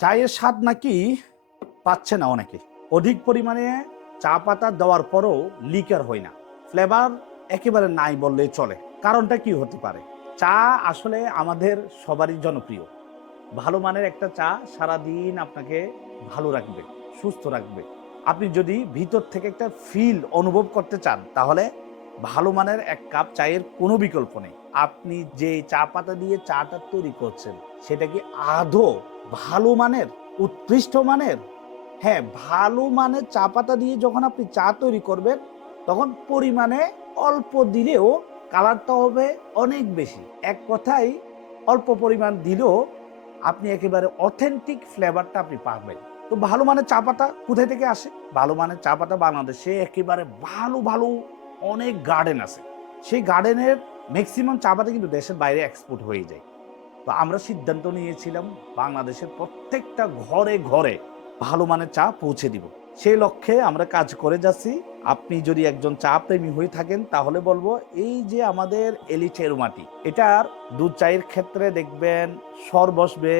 চায়ের স্বাদ নাকি পাচ্ছে না অনেকে। অধিক পরিমাণে চা পাতা দেওয়ার পরও লিকার হয় না, ফ্লেভার একেবারে নাই বললেই চলে। কারণটা কি হতে পারে? চা আসলে আমাদের সবারই জনপ্রিয়। ভালো মানের একটা চা সারাদিন আপনাকে ভালো রাখবে, সুস্থ রাখবে। আপনি যদি ভিতর থেকে একটা ফিল অনুভব করতে চান, তাহলে ভালো মানের এক কাপ চায়ের কোনো বিকল্প নেই। আপনি যে চা পাতা দিয়ে চাটা তৈরি করছেন, সেটা কি আদৌ ভালো মানের, উৎকৃষ্ট মানের? হ্যাঁ, ভালো মানের চা পাতা দিয়ে যখন আপনি চা তৈরি করবেন, তখন পরিমাণে অল্প দিলেও কালারটা হবে অনেক বেশি। এক কথায় অল্প পরিমাণ দিলেও আপনি একেবারে অথেন্টিক ফ্লেভারটা আপনি পাবেন। তো ভালো মানের চা পাতা কোথায় থেকে আসে? ভালো মানের চা পাতা বাংলাদেশে একেবারে ভালো ভালো অনেক গার্ডেন আছে। সেই গার্ডেনের ম্যাক্সিমাম চা পাতা কিন্তু দেশের বাইরে এক্সপোর্ট হয়ে যায়। তো আমরা সিদ্ধান্ত নিয়েছিলাম বাংলাদেশের প্রত্যেকটা ঘরে ঘরে ভালো মানের চা পৌঁছে দিব। সেই লক্ষ্যে আমরা কাজ করে যাচ্ছি। আপনি যদি একজন চা প্রেমী হয়ে থাকেন, তাহলে বলবো এই যে আমাদের এলিচের মাটি, এটার দুধ চায়ের ক্ষেত্রে দেখবেন সর বসবে,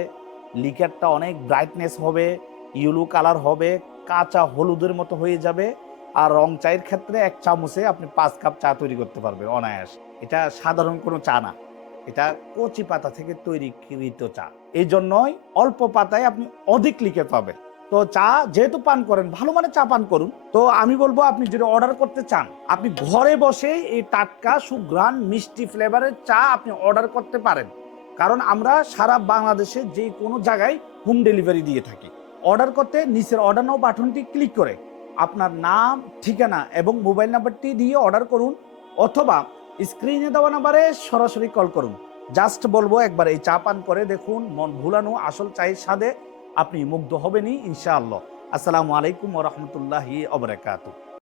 লিকারটা অনেক ব্রাইটনেস হবে, ইয়েলো কালার হবে, কাঁচা হলুদের মতো হয়ে যাবে। আর রং চায়ের ক্ষেত্রে এক চামচে আপনি 5 কাপ চা তৈরি করতে পারবেন অনায়াস। এটা সাধারণ কোনো চা না, এটা কচি পাতা থেকে তৈরিকৃত চা। এই জন্যই অল্প পাতায় আপনি অধিক লিখে পাবেন। তো চা যেহেতু পান করেন, ভালো মানে চা পান করুন। তো আমি বলবো, আপনি যদি অর্ডার করতে চান, আপনি ঘরে বসে এই টাটকা সুঘ্রাণ মিষ্টি ফ্লেভারের চা আপনি অর্ডার করতে পারেন। কারণ আমরা সারা বাংলাদেশে যে কোনো জায়গায় হোম ডেলিভারি দিয়ে থাকি। অর্ডার করতে নিচের অর্ডার নাও বাটনটি ক্লিক করে আপনার নাম, ঠিকানা এবং মোবাইল নাম্বারটি দিয়ে অর্ডার করুন, অথবা স্ক্রিনে দেওয়া নাম্বারে সরাসরি কল করুন। জাস্ট বলবো, একবার এই চা পান করে দেখুন, মন ভুলানো আসল চায়ের স্বাদে আপনি মুগ্ধ হবেনই ইনশাআল্লাহ। আসসালামু আলাইকুম ওয়া রাহমাতুল্লাহি ওয়া বারাকাতুহু।